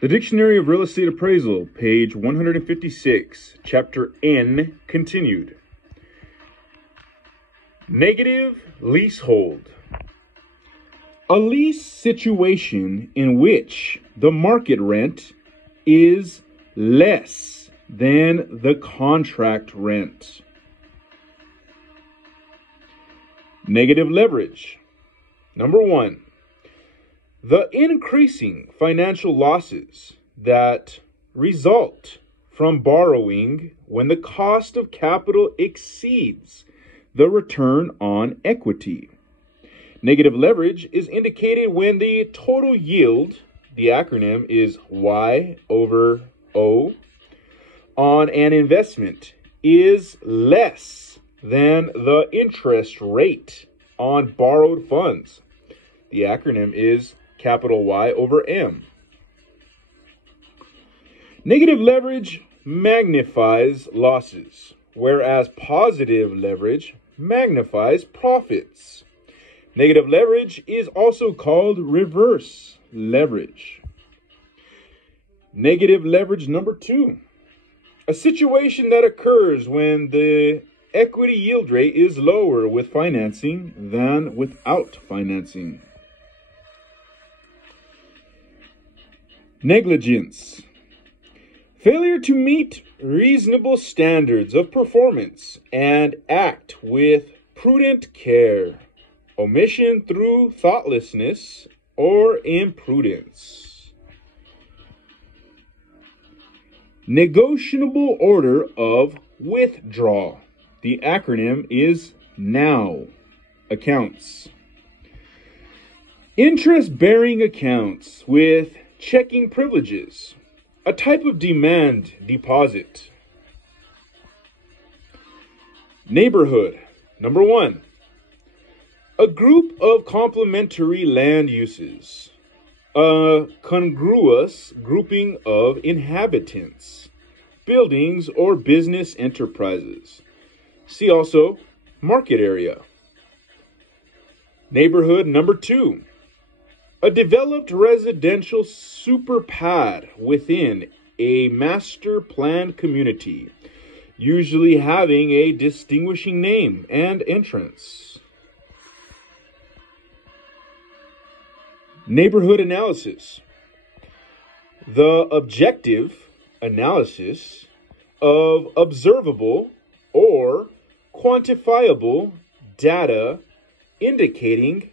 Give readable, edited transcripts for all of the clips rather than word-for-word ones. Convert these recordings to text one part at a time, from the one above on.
The Dictionary of Real Estate Appraisal, page 156, chapter N, continued. Negative leasehold. A lease situation in which the market rent is less than the contract rent. Negative leverage. Number one, the increasing financial losses that result from borrowing when the cost of capital exceeds the return on equity. Negative leverage is indicated when the total yield, the acronym is Y over O, on an investment is less than the interest rate on borrowed funds. The acronym is capital Y over M. Negative leverage magnifies losses, whereas positive leverage magnifies profits. Negative leverage is also called reverse leverage. Negative leverage number two, a situation that occurs when the equity yield rate is lower with financing than without financing. Negligence. Failure to meet reasonable standards of performance and act with prudent care. Omission through thoughtlessness or imprudence. Negotiable order of withdrawal. The acronym is NOW. Accounts. Interest-bearing accounts with checking privileges. A type of demand deposit. Neighborhood. Number one, a group of complementary land uses. A congruous grouping of inhabitants, buildings, or business enterprises. See also market area. Neighborhood number two, a developed residential superpad within a master planned community, usually having a distinguishing name and entrance. Neighborhood analysis. The objective analysis of observable or quantifiable data indicating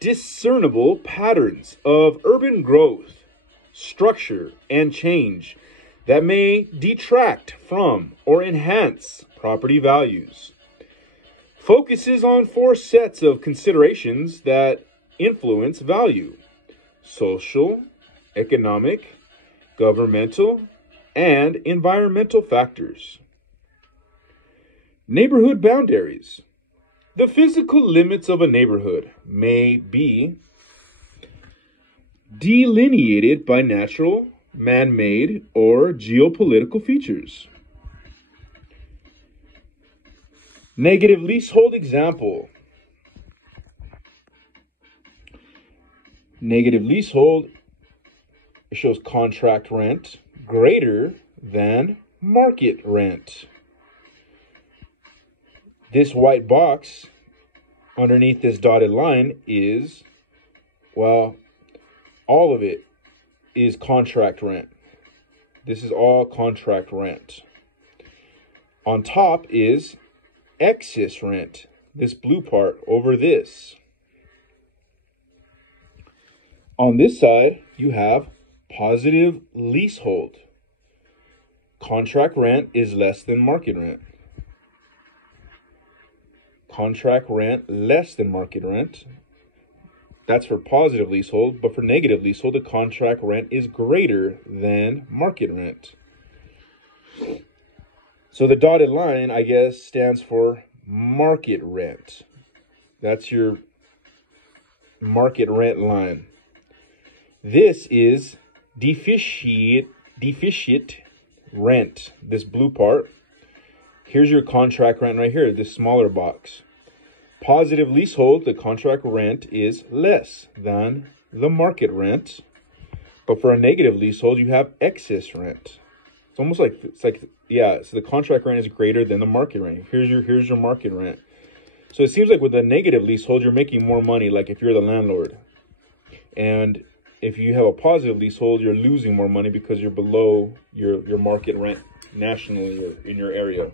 discernible patterns of urban growth, structure, and change that may detract from or enhance property values. Focuses on four sets of considerations that influence value: social, economic, governmental, and environmental factors. Neighborhood boundaries. The physical limits of a neighborhood may be delineated by natural, man-made, or geopolitical features. Negative leasehold example. Negative leasehold shows contract rent greater than market rent. This white box underneath this dotted line is, well, all of it is contract rent. This is all contract rent. On top is excess rent, this blue part over this. On this side, you have positive leasehold. Contract rent is less than market rent. Contract rent less than market rent. That's for positive leasehold, but for negative leasehold, the contract rent is greater than market rent. So the dotted line, I guess, stands for market rent. That's your market rent line. This is deficient rent, this blue part. Here's your contract rent right here, this smaller box. Positive leasehold, the contract rent is less than the market rent. But for a negative leasehold, you have excess rent. So the contract rent is greater than the market rent. Here's your market rent. So it seems like with a negative leasehold, you're making more money, like if you're the landlord. And if you have a positive leasehold, you're losing more money because you're below your market rent nationally or in your area.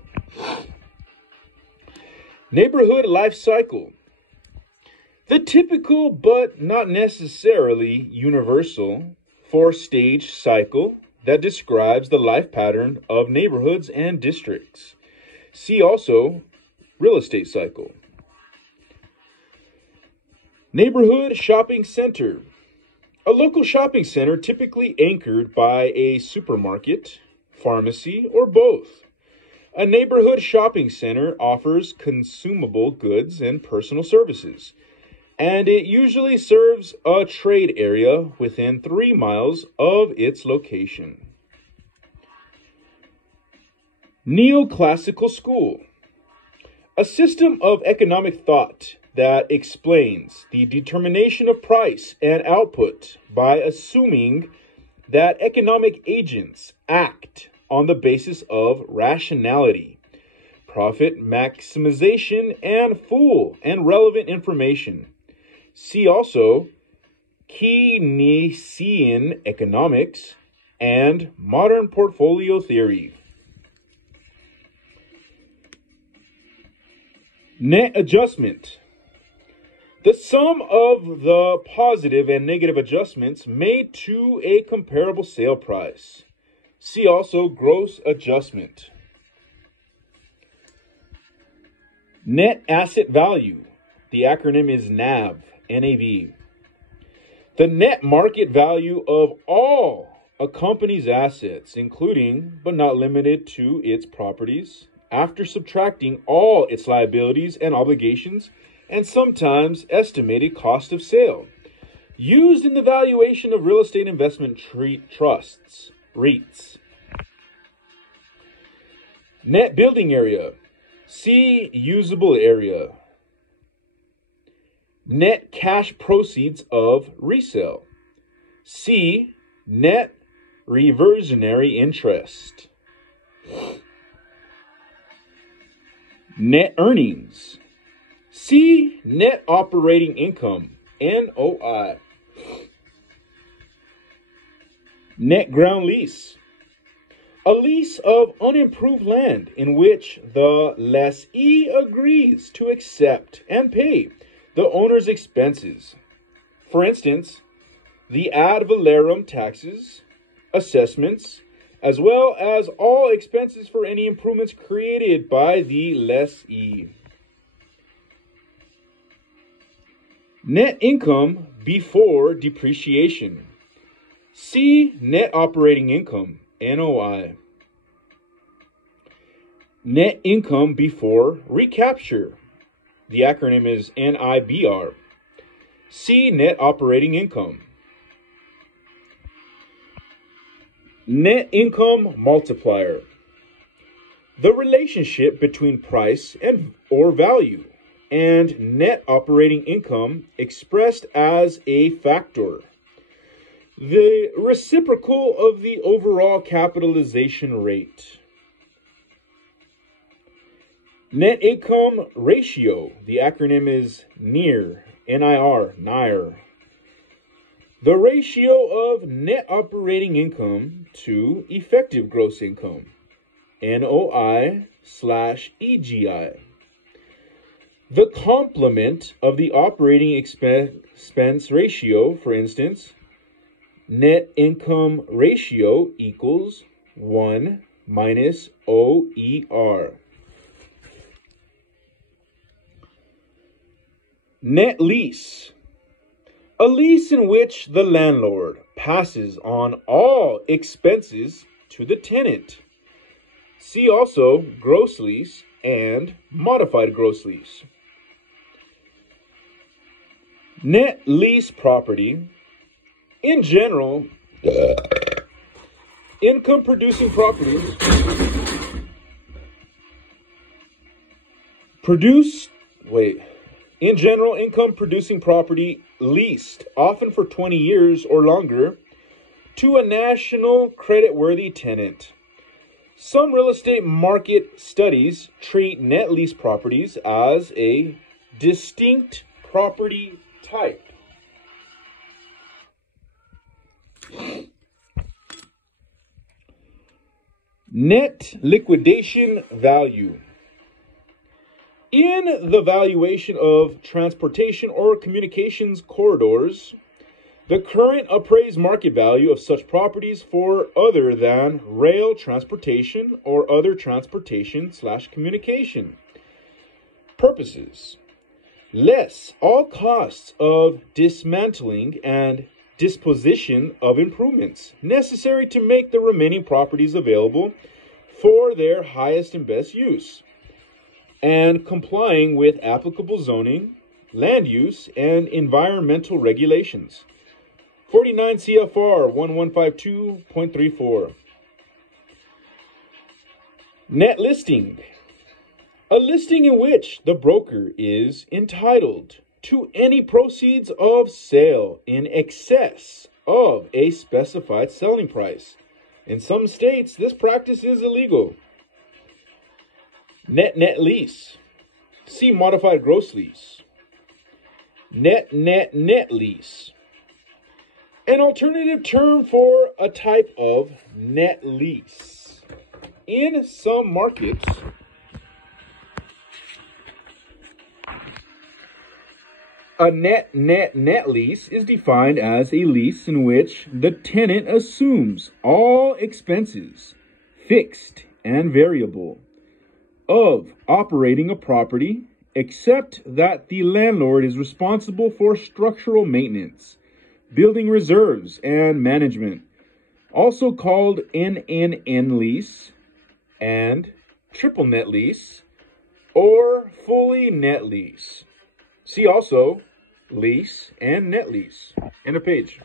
Neighborhood life cycle. The typical, but not necessarily universal, 4-stage cycle that describes the life pattern of neighborhoods and districts. See also real estate cycle. Neighborhood shopping center. A local shopping center typically anchored by a supermarket, pharmacy, or both. A neighborhood shopping center offers consumable goods and personal services, and it usually serves a trade area within 3 miles of its location. Neoclassical school. A system of economic thought that explains the determination of price and output by assuming that economic agents act on the basis of rationality, profit maximization, and full and relevant information. See also Keynesian economics and modern portfolio theory. Net adjustment. The sum of the positive and negative adjustments made to a comparable sale price. See also gross adjustment. Net asset value. The acronym is NAV, NAV. The net market value of all a company's assets, including but not limited to its properties, after subtracting all its liabilities and obligations, and sometimes estimated cost of sale, used in the valuation of real estate investment trusts, REITs. Net building area. See usable area. Net cash proceeds of resale. See net reversionary interest. Net earnings. See net operating income, NOI. Net ground lease. A lease of unimproved land in which the lessee agrees to accept and pay the owner's expenses. For instance, the ad valorem taxes, assessments, as well as all expenses for any improvements created by the lessee. Net income before depreciation. See net operating income, NOI. Net income before recapture. The acronym is NIBR. See net operating income. Net income multiplier. The relationship between price and or value and net operating income expressed as a factor. The reciprocal of the overall capitalization rate. Net income ratio. The acronym is NIR, NIR. The ratio of net operating income to effective gross income, NOI/EGI. The complement of the operating expense ratio, for instance, net income ratio equals 1 minus OER. Net lease. A lease in which the landlord passes on all expenses to the tenant. See also gross lease and modified gross lease. Net lease property. In general, income producing properties In general, income producing property leased, often for 20 years or longer, to a national creditworthy tenant. Some real estate market studies treat net lease properties as a distinct property type. Net liquidation value. In the valuation of transportation or communications corridors, the current appraised market value of such properties for other than rail transportation or other transportation/communication purposes, less all costs of dismantling and disposition of improvements necessary to make the remaining properties available for their highest and best use, and complying with applicable zoning, land use, and environmental regulations. 49 CFR 1152.34. Net listing. A listing in which the broker is entitled to any proceeds of sale in excess of a specified selling price. In some states, this practice is illegal. Net lease. See modified gross lease. Net lease. An alternative term for a type of net lease. In some markets, a net lease is defined as a lease in which the tenant assumes all expenses, fixed and variable, of operating a property, except that the landlord is responsible for structural maintenance, building reserves, and management, also called NNN lease and triple net lease or fully net lease. See also lease and net lease. End of page.